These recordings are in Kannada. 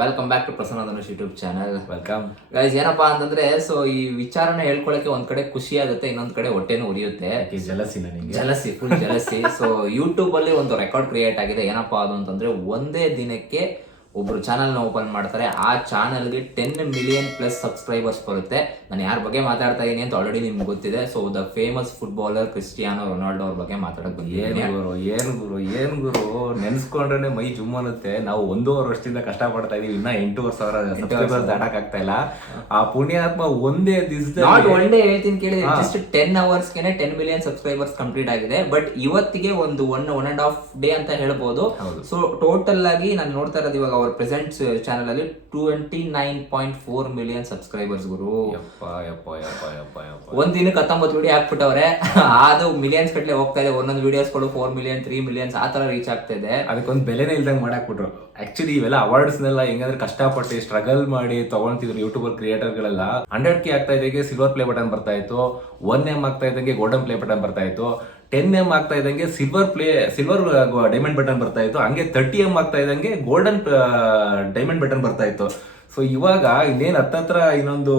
Welcome back to Prasanna Dhanush YouTube channel. Welcome guys, ಏನಪ್ಪಾ ಅಂತಂದ್ರೆ ಸೊ ಈ ವಿಚಾರನ ಹೇಳ್ಕೊಳಕ್ಕೆ ಒಂದ್ ಕಡೆ ಖುಷಿ ಆಗುತ್ತೆ, ಇನ್ನೊಂದ್ ಕಡೆ ಹೊಟ್ಟೆನೂ ಉರಿಯುತ್ತೆ. Jealousy, full jealousy. So YouTube ಅಲ್ಲಿ ಒಂದು ರೆಕಾರ್ಡ್ ಕ್ರಿಯೇಟ್ ಆಗಿದೆ. ಏನಪ್ಪಾ ಅದು ಅಂತಂದ್ರೆ ಒಂದೇ ದಿನಕ್ಕೆ ಒಬ್ರು ಚಾನಲ್ ನ ಓಪನ್ ಮಾಡ್ತಾರೆ. ಆ ಚಾನಲ್ಗೆ 10 ಮಿಲಿಯನ್ ಪ್ಲಸ್ ಸಬ್ಸ್ಕ್ರೈಬರ್ಸ್ ಬರುತ್ತೆ. ನಾನು ಯಾರ ಬಗ್ಗೆ ಮಾತಾಡ್ತಾ ಇದೀನಿ ಅಂತ ಆಲ್ರೆಡಿ ನಿಮ್ಗೆ ಗೊತ್ತಿದೆ. So the famous footballer Cristiano Ronaldo ಅವ್ರ ಬಗ್ಗೆ ಮಾತಾಡಕ್ ಬಂದಿದ್ದೀನಿ. ಏನ್ ಗುರು ನೆನ್ಸ್ಕೊಂಡ್ರೆ ಮೈ ಜುಮ್ ಅನ್ನುತ್ತೆ. ನಾವು 1.5 ವರ್ಷದಿಂದ ಕಷ್ಟ ಪಡ್ತಾ ಇದೀವಿ, ಇನ್ನ 8,000 ಸಬ್ಸ್ಕ್ರೈಬರ್ಸ್ ದಾಟಕ್ ಆಗ್ತಾ ಇಲ್ಲ. ಆ ಪುಣ್ಯಾತ್ಮ ಒಂದೇ ದಿವಸದಲ್ಲಿ ಒನ್ ಡೇ ಹೇಳ್ತೀನಿ ಕೇಳಿ, ಜಸ್ಟ್ 10 hours ಗೆ 10 ಮಿಲಿಯನ್ ಸಬ್ಸ್ಕ್ರೈಬರ್ಸ್ ಕಂಪ್ಲೀಟ್ ಆಗಿದೆ. ಬಟ್ ಇವತ್ತಿಗೆ ಒಂದು 1.5 ಡೇ ಅಂತ ಹೇಳ್ಬೋದು. ಸೊ ಟೋಟಲ್ ಆಗಿ ನಾನು ನೋಡ್ತಾ ಇರೋದು ಇವಾಗ ಅವ್ರ ಪ್ರೆಸೆಂಟ್ ಚಾನಲ್ ಅಲ್ಲಿ 29.4 ಮಿಲಿಯನ್ ಸಬ್ಸ್ಕ್ರೈಬರ್ಸ್ ಗುರು. ಒಂದ್ ದಿನಕ್ಕೆ 19 ವಿಡಿಯೋ ಹಾಕ್ಬಿಟ್ಟವ್ರೆ. ಅದು ಮಿಲಿಯನ್ಸ್ ಕಟ್ಲೆ ಹೋಗ್ತಾ ಇದೆ. ಒಂದೊಂದು ವಿಡಿಯೋಸ್ಗಳು 4 ಮಿಲಿಯನ್ 3 ಮಿಲಿಯನ್ಸ್ ಆ ತರ ರೀಚ್ ಆಗ್ತಾ ಇದೆ. ಅದಕ್ಕೊಂದು ಬೆಲೆನೇ ಇಲ್ದಂಗೆ ಮಾಡಾಕ್ಬಿಟ್ರು. ಆಕ್ಚುಲಿ ಇವೆಲ್ಲ ಅವಾರ್ಡ್ಸ್ನೆಲ್ಲ ಹೆಂಗಂದ್ರೆ ಕಷ್ಟಪಟ್ಟು ಸ್ಟ್ರಗಲ್ ಮಾಡಿ ತಗೊಂತಿದ್ರು ಯೂಟ್ಯೂಬರ್ ಕ್ರಿಯೇಟರ್ಗಳೆಲ್ಲ. 100K ಆಗ್ತಾ ಇದ್ದಂಗೆ ಸಿಲ್ವರ್ ಪ್ಲೇ ಬಟನ್ ಬರ್ತಾ ಇತ್ತು, 1M ಆಗ್ತಾ ಇದ್ದಂಗೆ ಗೋಲ್ಡನ್ ಪ್ಲೇ ಬಟನ್ ಬರ್ತಾ ಇತ್ತು, 10M ಆಗ್ತಾ ಇದ್ದಂಗೆ ಸಿಲ್ವರ್ ಡೈಮಂಡ್ ಬಟನ್ ಬರ್ತಾ ಇತ್ತು, ಹಂಗೆ 30M ಆಗ್ತಾ ಇದ್ದಂಗೆ ಗೋಲ್ಡನ್ ಡೈಮಂಡ್ ಬಟನ್ ಬರ್ತಾ ಇತ್ತು. ಸೊ ಇವಾಗ ಇನ್ನೇನು ಹತ್ತತ್ರ ಇನ್ನೊಂದು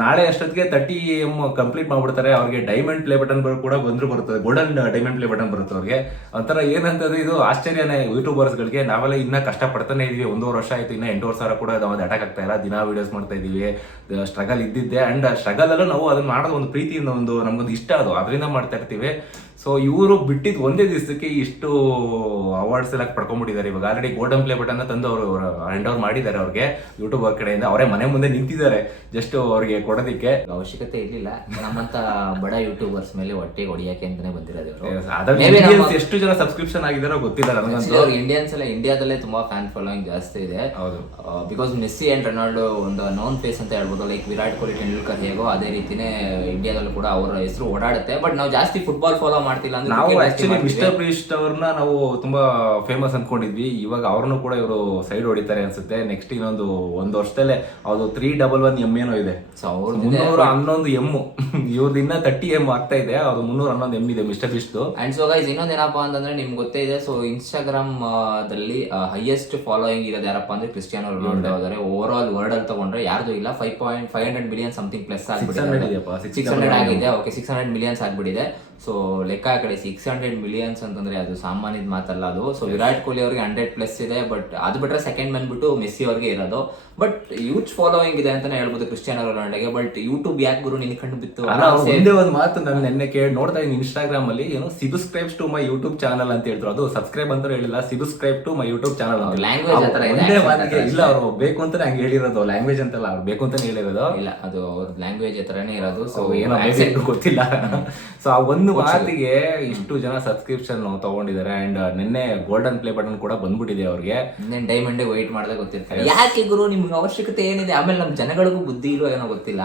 ನಾಳೆ ಅಷ್ಟೊತ್ತಿಗೆ 30M ಕಂಪ್ಲೀಟ್ ಮಾಡ್ಬಿಡ್ತಾರೆ. ಅವ್ರಿಗೆ ಡೈಮಂಡ್ ಪ್ಲೇ ಬಟನ್ ಕೂಡ ಬರ್ತದೆ, ಗೋಲ್ಡನ್ ಡೈಮಂಡ್ ಪ್ಲೇ ಬಟನ್ ಬರುತ್ತೆ ಅವ್ರಿಗೆ. ಒಂಥರ ಏನಂತಂದ್ರೆ ಇದು ಆಶ್ಚರ್ಯನೇ ಯೂಟ್ಯೂಬರ್ಸ್ಗಳಿಗೆ. ನಾವೆಲ್ಲ ಇನ್ನ ಕಷ್ಟ ಪಡ್ತಾನೆ ಇದೀವಿ. 1.5 ವರ್ಷ ಆಯ್ತು, ಇನ್ನ 8,000 ಕೂಡ ನಾವು ದಾಟಕ್ ಆಗ್ತಾ ಇಲ್ಲ. ದಿನ ವಿಡಿಯೋಸ್ ಮಾಡ್ತಾ ಇದೀವಿ. ಸ್ಟ್ರಗಲ್ ಇದ್ದಿದ್ದೆ, ಅಂಡ್ ಸ್ಟ್ರಗಲ್ ಅಲ್ಲೂ ನಾವು ಅದನ್ನ ಮಾಡೋದು ಒಂದು ಪ್ರೀತಿಯಿಂದ, ನಮ್ಗೊಂದು ಇಷ್ಟ ಅದು, ಅದರಿಂದ ಮಾಡ್ತಾ ಇರ್ತೀವಿ. ಸೊ ಇವರು ಬಿಟ್ಟಿದ್ದು ಒಂದೇ ದಿವಸಕ್ಕೆ ಇಷ್ಟು ಅವಾರ್ಡ್ಸ್ ಎಲ್ಲ ಪಡ್ಕೊಂಡ್ಬಿಟ್ಟಿದ್ದಾರೆ. ಇವಾಗ ಆಲ್ರೆಡಿ ಗೋಲ್ಡನ್ ಪ್ಲೇ ಬಟನ್ ತಂದು ಅವರು ಹ್ಯಾಂಡ್ ಓವರ್ ಮಾಡಿದ್ದಾರೆ ಅವ್ರಿಗೆ ಯೂಟ್ಯೂಬ್ ಅವ್ರ ಕಡೆಯಿಂದ. ಅವರೇ ಮನೆ ಮುಂದೆ ನಿಂತಿದ್ದಾರೆ ಜಸ್ಟ್ ಅವ್ರಿಗೆ ಕೊಡೋದಿಕ್ಕೆ. ಅವಶ್ಯಕತೆ ಇರ್ಲಿಲ್ಲ, ನಮ್ಮಂತ ಬಡ ಯೂಟ್ಯೂಬರ್ಸ್ ಮೇಲೆ ಹೊಟ್ಟೆಗೆ ಹೊಡಿಯಕ್ಕೆ ಅಂತಾನೆ ಬಂದಿರೋದು. ಎಷ್ಟು ಜನ ಸಬ್ಸ್ಕ್ರಿಪ್ಷನ್ ಆಗಿದಾರೋ ಗೊತ್ತಿಲ್ಲ ನನಗಂತೂ. ಇಂಡಿಯನ್ಸ್ ಎಲ್ಲ ಇಂಡಿಯಾದಲ್ಲೇ ತುಂಬಾ ಫ್ಯಾನ್ ಫಾಲೋಯಿಂಗ್ ಜಾಸ್ತಿ ಇದೆ. ಬಿಕಾಸ್ ಮೆಸ್ಸಿ ಅಂಡ್ ರೊನಾಲ್ಡೋ ಒಂದು ನೋನ್ ಫೇಸ್ ಅಂತ ಹೇಳ್ಬೋದು. ಲೈಕ್ ವಿರಾಟ್ ಕೊಹ್ಲಿ, ಟೆಂಡೂಲ್ಕರ್ ಹೇಗೋ ಅದೇ ರೀತಿನೇ ಇಂಡಿಯಾದಲ್ಲೂ ಕೂಡ ಅವರ ಹೆಸರು ಓಡಾಡುತ್ತೆ. ಬಟ್ ನಾವು ಜಾಸ್ತಿ ಫುಟ್ಬಾಲ್ ಫಾಲೋ ಮಾಡ್ತಿಲ್ಲ. ನಾವು ಆಕ್ಚುಲಿ ಮಿಸ್ಟರ್ ಬೀಸ್ಟ್ ಅವ್ರನ್ನ ನಾವು ತುಂಬಾ ಫೇಮಸ್ ಅನ್ಕೊಂಡಿದ್ವಿ. ಇವಾಗ ಅವ್ರನ್ನು ಕೂಡ ಇವರು ಸೈಡ್ ಹೊಡಿತಾರೆ ಅನ್ಸುತ್ತೆ. ನೆಕ್ಸ್ಟ್ ಇನ್ನೊಂದು 1 ವರ್ಷದಲ್ಲೇ ಅದು 311M ಏನೋ ಇದೆ. 311M ಇವ್ರದ್ದು ಇನ್ನ 30M ಆಗ್ತಾ ಇದೆ. ಅದು 311M ಇದೆ mister beast. And so guys, ಇನ್ನೊಂದೇನಪ್ಪ ಅಂತಂದ್ರೆ ನಿಮ್ಗೆ ಗೊತ್ತೇ ಇದೆ. ಸೊ ಇನ್ಸ್ಟಾಗ್ರಾಮ್ ದಲ್ಲಿ ಹೈಯೆಸ್ಟ್ ಫಾಲೋಯಿಂಗ್ ಇರೋದು ಯಾರಪ್ಪ ಅಂದ್ರೆ ಕ್ರಿಸ್ಟಿಯಾನೋ ರೊನಾಲ್ಡೋ ಇದಾರೆ. ಓವರ್ ಆಲ್ ವರ್ಲ್ಡ್ ಅಲ್ಲಿ ತಗೊಂಡ್ರೆ ಯಾರ್ದು ಇಲ್ಲ. 500 ಮಿಲಿಯನ್ ಸಮಥಿಂಗ್ ಪ್ಲಸ್ ಆಗ್ಬಿಟ್ಟಿದೆ. 600 ಆಗಿದೆ. ಓಕೆ, 600 ಮಿಲಿಯನ್ಸ್ ಆಗ್ಬಿಟ್ಟಿದೆ. ಸೊ ಲೆಕ್ಕ ಕಡೆ 600 ಮಿಲಿಯನ್ಸ್ ಅಂತಂದ್ರೆ ಅದು ಸಾಮಾನ್ಯದ ಮಾತಲ್ಲ ಅದು. ಸೊ ವಿರಾಟ್ ಕೊಹ್ಲಿ ಅವ್ರಿಗೆ 100+ ಇದೆ. ಬಟ್ ಅದು ಬಿಟ್ರೆ ಸೆಕೆಂಡ್ ಬಂದ್ಬಿಟ್ಟು ಮೆಸ್ಸಿ ಅವ್ರಿಗೆ ಇರೋದು. ಬಟ್ ಯೂತ್ ಫಾಲೋಯಿಂಗ್ ಇದೆ ಅಂತಾನೆ ಹೇಳ್ಬೋದು ಕ್ರಿಸ್ಟಿಯಾನೋ ರೊನಾಲ್ಡೋಗೆ. ಬಟ್ ಯೂಟ್ಯೂಬ್ ಯಾಕೆ ಗುರು ನಿನ್ ಕಂಡು ಬಿತ್ತು? ಒಂದೇ ಒಂದು ಮಾತು ನಾನು ನೆನ್ನೆ ಕೇಳಿ ನೋಡ್ತಾ ಇದ್ದೀನಿ ಇನ್ಸ್ಟಾಗ್ರಾಮ್ ಅಲ್ಲಿ, ಏನು subscribes to my YouTube channel ಅಂತ ಹೇಳಿದ್ರು. ಅದು ಸಬ್ಸ್ಕ್ರೈಬ್ ಅಂತ ಹೇಳಿಲ್ಲ, subscribe to my YouTube channel. Language ಇಲ್ಲ, ಅವರು ಬೇಕು ಅಂತಾನೆ ಹಂಗೆ ಹೇಳಿರೋದು. ಲ್ಯಾಂಗ್ವೇಜ್ ಅಂತಲ್ಲ, ಅವ್ರು ಬೇಕು ಅಂತಾನೆ ಹೇಳಿರೋದು. ಇಲ್ಲ, ಅದು ಅವ್ರ ಲ್ಯಾಂಗ್ವೇಜ್ ಹತ್ರನೇ ಇರೋದು. ಸೊ ಏನೋ ಗೊತ್ತಿಲ್ಲ. ಸೊ ಆ ಒಂದು ಮಾತಿಗೆ ಇಷ್ಟು ಜನ ಸಬ್ಸ್ಕ್ರಿಪ್ಷನ್ ತಗೊಂಡಿದ್ದಾರೆ. ಅಂಡ್ ನಿನ್ನೆ ಗೋಲ್ಡನ್ ಪ್ಲೇ ಬಟನ್ ಕೂಡ ಬಂದ್ಬಿಟ್ಟಿದೆ ಅವ್ರಿಗೆ. ಇನ್ನೇನು ಡೈಮಂಡ್ ವೆಯ್ಟ್ ಮಾಡದೆ ಗೊತ್ತಿರ್ತಾರೆ. ಯಾಕೆ ಗುರು ನಿಮ್ಗೆ ಅವಶ್ಯಕತೆ ಏನಿದೆ? ಆಮೇಲೆ ನಮ್ಮ ಜನಗಳಿಗೂ ಬುದ್ಧಿ ಇಲ್ವೋ ಏನೋ ಗೊತ್ತಿಲ್ಲ.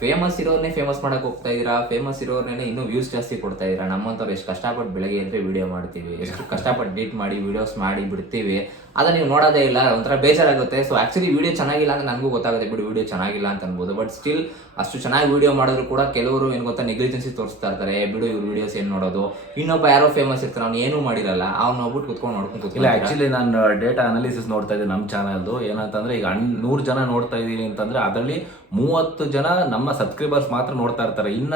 ಫೇಮಸ್ ಇರೋರ್ನೇ ಫೇಮಸ್ ಮಾಡಕ್ ಹೋಗ್ತಾ ಇದೀರಾ. ಫೇಮಸ್ ಇರೋರ್ನೇ ಇನ್ನೂ ವ್ಯೂಸ್ ಜಾಸ್ತಿ ಕೊಡ್ತಾ ಇದೀರಾ. ನಮ್ಮಂತವ್ರು ಎಷ್ಟು ಕಷ್ಟಪಟ್ಟು ಬೆಳಗ್ಗೆ ಅಂದ್ರೆ ವಿಡಿಯೋ ಮಾಡ್ತೀವಿ, ಎಷ್ಟು ಕಷ್ಟಪಟ್ಟು ಎಡಿಟ್ ಮಾಡಿ ವಿಡಿಯೋಸ್ ಮಾಡಿ ಬಿಡ್ತೀವಿ. ಅದನ್ನ ನೀವು ನೋಡೋದೇ ಇಲ್ಲ, ಒಂಥರ ಬೇಜಾರಾಗುತ್ತೆ. ಸೊ ಆಕ್ಚುಲಿ ವಿಡಿಯೋ ಚೆನ್ನಾಗಿಲ್ಲ ಅಂತ ನನಗೂ ಗೊತ್ತಾಗುತ್ತೆ, ಬಿಡು ವಿಡಿಯೋ ಚೆನ್ನಾಗಿಲ್ಲ ಅಂತ ಅನ್ಬೋದು. ಬಟ್ ಸ್ಟಿಲ್ ಅಷ್ಟು ಚೆನ್ನಾಗಿ ವಿಡಿಯೋ ಮಾಡಿದ್ರು ಕೂಡ ಕೆಲವರು ಏನು ಗೊತ್ತಾ, ನೆಗ್ಲಿಜೆನ್ಸಿ ತೋರಿಸ್ತಾ ಇರ್ತಾರೆ. ಬಿಡು ಇವ್ರು ವಿಡಿಯೋಸ್ ಏನು ನೋಡೋದು. ಇನ್ನೊಬ್ಬ ಯಾರೋ ಫೇಮಸ್ ಇರ್ತಾರೆ, ಅವ್ನು ಏನೂ ಮಾಡಿರಲ್ಲ, ಅವ್ನು ಹೋಗ್ಬಿಟ್ಟು ಕುತ್ಕೊಂಡು ನೋಡ್ಕೊಂಡು ಇಲ್ಲ. ಆಕ್ಚುಲಿ ನಾನು ಡೇಟಾ ಅನಾಲಿಸಿಸ್ ನೋಡ್ತಾ ಇದ್ದೆ ನಮ್ಮ ಚಾನಲ್ದು. ಏನಂತಂದ್ರೆ ಈಗ 100 ಜನ ನೋಡ್ತಾ ಇದೀನಿ ಅಂತಂದ್ರೆ ಅದರಲ್ಲಿ 30 ಜನ ನಮ್ಮ ಸಬ್ಸ್ಕ್ರೈಬರ್ಸ್ ಮಾತ್ರ ನೋಡ್ತಾ ಇರ್ತಾರೆ. ಇನ್ನ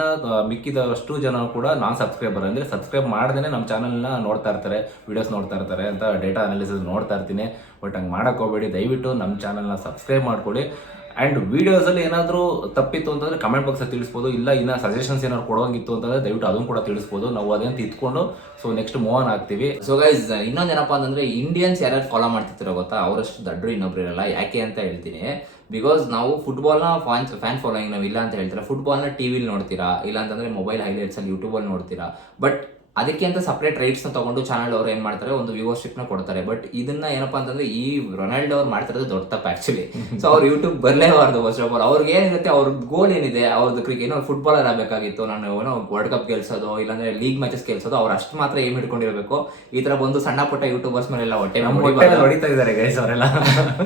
ಮಿಕ್ಕಿದಷ್ಟು ಜನ ಕೂಡ ನಾನ್ ಸಬ್ಸ್ಕ್ರೈಬರ್, ಅಂದ್ರೆ ಸಬ್ಸ್ಕ್ರೈಬ್ ಮಾಡ್ದೇನೆ ನಮ್ಮ ಚಾನಲ್ನ ನೋಡ್ತಾ ಇರ್ತಾರೆ, ವಿಡಿಯೋಸ್ ನೋಡ್ತಾ ಇರ್ತಾರೆ ಅಂತ ಡೇಟಾ ಅನಾಲಿಸಿಸ್ ನೋಡ್ತಾ ಇರ್ತೀನಿ. ಬಟ್ ಹಂಗೆ ಮಾಡಕ್ ಹೋಗ್ಬೇಡಿ, ದಯವಿಟ್ಟು ನಮ್ಮ ಚಾನಲ್ನ ಸಬ್ಸ್ಕ್ರೈಬ್ ಮಾಡ್ಕೊಳ್ಳಿ. ಅಂಡ್ ವಿಡಿಯೋಸ್ ಅಲ್ಲಿ ಏನಾದ್ರು ತಪ್ಪಿತ್ತು ಅಂತಂದ್ರೆ ಕಮೆಂಟ್ ಬಾಕ್ಸ್ ಅಲ್ಲಿ ತಿಳಿಸ್ಬೋದು. ಇಲ್ಲ ಇನ್ನ ಸಜೆಷನ್ಸ್ ಏನಾದ್ರು ಕೊಡೋಂಗಿತ್ತು ಅಂತಂದ್ರೆ ದಯವಿಟ್ಟು ಅದನ್ನು ಕೂಡ ತಿಳಿಸ್ಬೋದು. ನಾವು ಅದನ್ನ ತಿದ್ಕೊಂಡು ಸೊ ನೆಕ್ಸ್ಟ್ ಮೂವ್ ಆನ್ ಆಗ್ತೀವಿ. ಸೊ ಗೈಸ್, ಇನ್ನೊಂದೇನಪ್ಪ ಅಂತಂದ್ರೆ ಇಂಡಿಯನ್ಸ್ ಯಾರು ಫಾಲೋ ಮಾಡ್ತಿರ್ತೀರೋ ಗೊತ್ತಾ, ಅವರಷ್ಟು ದಡ್ರು ಇನ್ನೊಬ್ರು ಇರಲ್ಲ. ಯಾಕೆ ಅಂತ ಹೇಳ್ತೀನಿ. ಬಿಕಾಸ್ ನಾವು ಫುಟ್ಬಾಲ್ನ ಫ್ಯಾನ್ ಫಾಲೋಯಿಂಗ್ ನಾವು ಇಲ್ಲ ಅಂತ ಹೇಳ್ತೀರಾ. ಫುಟ್ಬಾಲ್ನ ಟಿವಿಲಿ ನೋಡ್ತೀರಾ, ಇಲ್ಲ ಅಂತಂದ್ರೆ ಮೊಬೈಲ್ ಹೈಲೈಟ್ಸ್ ಅಲ್ಲಿ ಯೂಟ್ಯೂಬಲ್ಲಿ ನೋಡ್ತೀರಾ. ಬಟ್ ಅದಕ್ಕೆ ಅಂತ ಸಪ್ರೇಟ್ ರೈಟ್ಸ್ ನ ತಗೊಂಡು ಚಾನಲ್ ಅವ್ರು ಏನ್ ಮಾಡ್ತಾರೆ, ಒಂದು ವ್ಯೂವರ್ಶಿಪ್ ನ ಕೊಡ್ತಾರೆ. ಬಟ್ ಇದನ್ನ ಏನಪ್ಪಾ ಅಂತಂದ್ರೆ ಈ ರೊನಾಲ್ಡೋ ಅವ್ರು ಮಾಡ್ತಿರೋದು ದೊಡ್ಡ ತಪ್ಪ ಆಕ್ಚುಲಿ. ಸೊ ಅವ್ರು ಯೂಟ್ಯೂಬ್ ಬರಲೇಬಾರ್ದು. ಫಸ್ಟ್ ಆಫ್ ಆಲ್ ಅವ್ರಿಗೆ ಏನಿರುತ್ತೆ, ಅವ್ರ ಗೋಲ್ ಏನಿದೆ, ಅವ್ರದ್ದು ಕ್ರಿಕೆಟ್ ಏನೋ ಫುಟ್ಬಾಲರ್ ಆಗಬೇಕಾಗಿತ್ತು, ನಾನು ಏನೋ ವರ್ಲ್ಡ್ ಕಪ್ ಗೆಲ್ಸೋದು ಇಲ್ಲಾಂದ್ರೆ ಲೀಗ್ ಮ್ಯಾಚಸ್ ಗೆಲ್ಸೋದು, ಅವ್ರು ಅಷ್ಟು ಮಾತ್ರ ಏಮ್ ಇಟ್ಕೊಂಡಿರ್ಬೇಕು. ಈ ತರ ಬಂದು ಸಣ್ಣ ಪುಟ್ಟ ಯೂಟ್ಯೂಬರ್ಸ್ ಮೇಲೆಲ್ಲ ಹೊಟ್ಟೆ ಹೊಡಿತಾ ಇದ್ದಾರೆ ಗೈಸ್ ಅವರೆಲ್ಲ.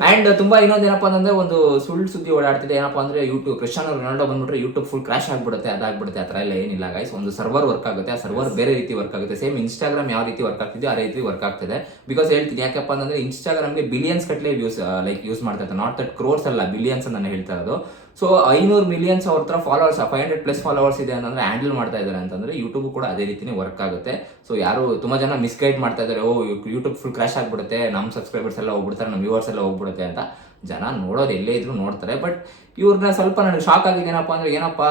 ಅಂಡ್ ತುಂಬಾ ಇನ್ನೊಂದೇನಪ್ಪ ಅಂತಂದ್ರೆ ಒಂದು ಸುಳ್ಳು ಸುದ್ದಿ ಓಡಾಡ್ತಿದೆ. ಏನಪ್ಪಾ ಅಂದ್ರೆ ಯೂಟ್ಯೂಬ್ ಕ್ರಿಸ್ಟಿಯಾನೋ ರೊನಾಲ್ಡೋ ಬಂದ್ಬಿಟ್ರೆ ಯೂಟ್ಯೂಬ್ ಫುಲ್ ಕ್ರಾಶ್ ಆಗ್ಬಿಡುತ್ತೆ, ಅದಾಗ್ಬಿಡುತ್ತೆ. ಆ ತರ ಎಲ್ಲ ಏನಿಲ್ಲ ಗೈಸ್. ಒಂದು ಸರ್ವರ್ ವರ್ಕ್ ಆಗುತ್ತೆ, ಆ ಸರ್ವರ್ ಬೇರೆ ರೀತಿ ವರ್ಕ್ ಆಗುತ್ತೆ. ಸೇಮ್ ಇನ್ಸ್ಟಾಗ್ರಾಮ್ ಯಾವ ರೀತಿ ವರ್ಕ್ ಆಗ್ತಿದೆ ಆ ರೀತಿ ವರ್ಕ್ ಆಗ್ತದೆ. ಬಿಕಾಸ್ ಹೇಳ್ತೀನಿ ಯಾಕಪ್ಪ ಅಂತಂದ್ರೆ ಇನ್ಸ್ಟಾಗ್ರಾಮ್ಗೆ ಬಿಲಿಯನ್ಸ್ ಕಟ್ಲೆ ಯೂಸ್ ಮಾಡ್ತಾ ಇರ್ತಾರೆ. ನಾಟ್ ದಟ್ ಕ್ರೋರ್ಸ್ ಅಲ್ಲ, ಬಿಲಿಯನ್ಸ್ ಅಂತ ನಾನು ಹೇಳ್ತಾ ಇರೋದು. ಸೊ 500 ಮಿಲಿಯನ್ಸ್ ಅವ್ರ ಹತ್ರ ಫಾಲೋವರ್ಸ್, 500+ ಫಾಲೋವರ್ಸ್ ಇದೆ ಅಂತಂದ್ರೆ ಹ್ಯಾಂಡಲ್ ಮಾಡ್ತಾ ಇದ್ದಾರೆ ಅಂತಂದ್ರೆ ಯೂಟ್ಯೂಬ್ ಕೂಡ ಅದೇ ರೀತಿನೇ ವರ್ಕ್ ಆಗುತ್ತೆ. ಸೊ ಯಾರು ತುಂಬಾ ಜನ ಮಿಸ್ಗೈಡ್ ಮಾಡ್ತಾ ಇದ್ದಾರೆ, ಯೂಟ್ಯೂಬ್ ಫುಲ್ ಕ್ರಾಶ್ ಆಗ್ಬಿಡುತ್ತೆ, ನಮ್ಮ ಸಬ್ಸ್ಕ್ರೈಬರ್ಸ್ ಎಲ್ಲ ಹೋಗ್ಬಿಡ್ತಾರೆ, ನಮ್ಮ ವ್ಯೂವರ್ಸ್ ಎಲ್ಲ ಹೋಗ್ಬಿಡುತ್ತೆ ಅಂತ. ಜನ ನೋಡೋದು ಎಲ್ಲೇ ಇದ್ರು ನೋಡ್ತಾರೆ. ಬಟ್ ಇವ್ರನ್ನ ಸ್ವಲ್ಪ ನನಗೆ ಶಾಕ್ ಆಗಿದ್ದೇನಪ್ಪ ಅಂದ್ರೆ, ಏನಪ್ಪ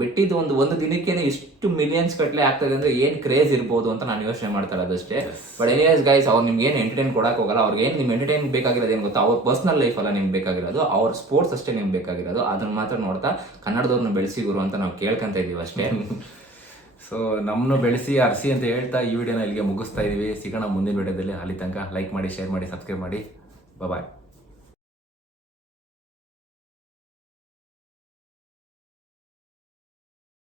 ಬಿಟ್ಟಿದ್ದು ಒಂದು ದಿನಕ್ಕೇನೆ ಇಷ್ಟು ಮಿಲಿಯನ್ಸ್ ಕಟ್ಲೆ ಆಗ್ತದೆ ಅಂದ್ರೆ ಏನ್ ಕ್ರೇಜ್ ಇರ್ಬೋದು ಅಂತ ನಾನು ಯೋಚನೆ ಮಾಡ್ತಾ ಇರೋದಷ್ಟೇ. ಬಟ್ ಎನಿವೇಸ್ ಗೈಸ್, ಅವ್ರು ನಿಮ್ಗೆ ಏನು ಎಂಟರ್ಟೈನ್ ಕೊಡಕ್ ಹೋಗಲ್ಲ. ಅವ್ರಿಗೆ ಏನು ನಿಮ್ ಎಂಟರ್ಟೈನ್ ಬೇಕಾಗಿರೋದು ಏನು ಗೊತ್ತಾ, ಅವ್ರ ಪರ್ಸನಲ್ ಲೈಫ್ ಅಲ್ಲ ನಿಮ್ಗೆ ಬೇಕಾಗಿರೋದು, ಅವ್ರ ಸ್ಪೋರ್ಟ್ಸ್ ಅಷ್ಟೇ ನಿಮ್ಗೆ ಬೇಕಾಗಿರೋದು. ಅದನ್ನ ಮಾತ್ರ ನೋಡ್ತಾ ಕನ್ನಡದವ್ರನ್ನ ಬೆಳೆಸಿ ಗುರು ಅಂತ ನಾವು ಕೇಳ್ಕೊಂತ ಇದೀವಿ ಅಷ್ಟೇ. ಸೊ ನಮ್ಮನ್ನು ಬೆಳೆಸಿ ಅರ್ಸಿ ಅಂತ ಹೇಳ್ತಾ ಈ ವಿಡಿಯೋನ ಇಲ್ಲಿಗೆ ಮುಗಿಸ್ತಾ ಇದೀವಿ. ಸಿಗೋಣ ಮುಂದಿನ ವಿಡಿಯೋದಲ್ಲಿ. ಅಲ್ಲಿ ತನಕ ಲೈಕ್ ಮಾಡಿ, ಶೇರ್ ಮಾಡಿ, ಸಬ್ಸ್ಕ್ರೈಬ್ ಮಾಡಿ. ಬಾಯ್.